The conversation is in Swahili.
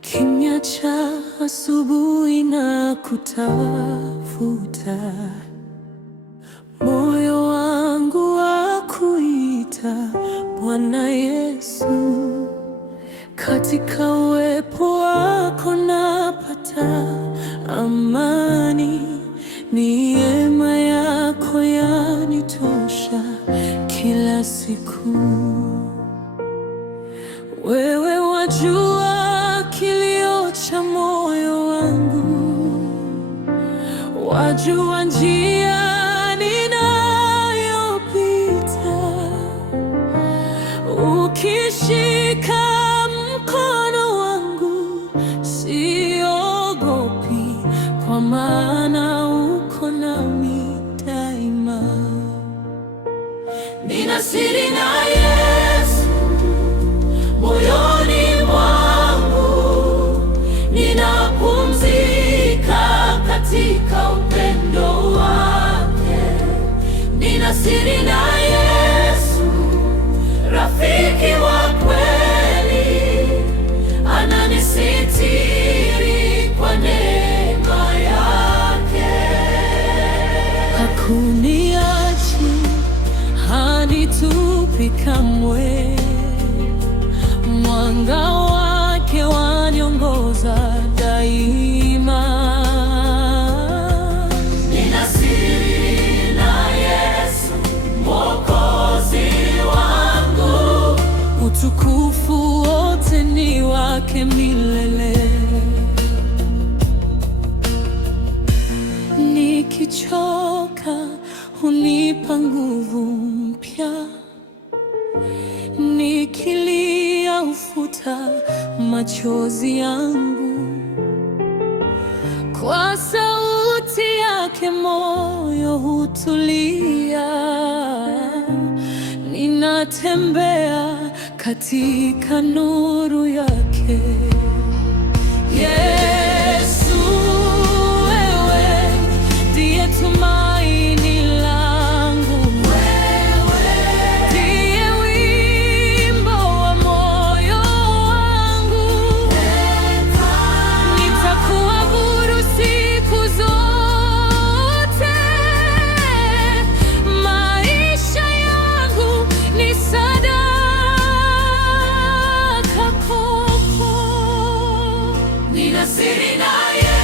Kimya cha asubuhi na kutafuta, moyo wangu wa kuita Bwana Yesu. Katika uwepo wako napata amani, neema yako yanitosha kila siku. Wewe wajua kilio cha moyo wangu, wajua njia ninayopita. Ukishika mkono wangu siogopi, kwa maana uko nami daima. Nina siri na Yesu moyoni mwangu, ninapumzika katika upendo wake. Nina siri na Yesu, rafiki wa kweli, ananisitiri kwa neema yake. Hakuniachi, hanitupi kamwe, mwanga wake waniongoza daima. Nina siri na Yesu Mwokozi wangu, utukufu wote ni wake milele. Nikichoka hunipa nguvu mpya, nikilia hufuta machozi yangu. Kwa sauti yake moyo hutulia, ninatembea katika nuru yake. Yesu, wewe ndiye tumaini langu, ndiye wimbo wa moyo wangu. Nitakuabudu siku zote, maisha yangu ni sadaka kwako. Nina siri na Yesu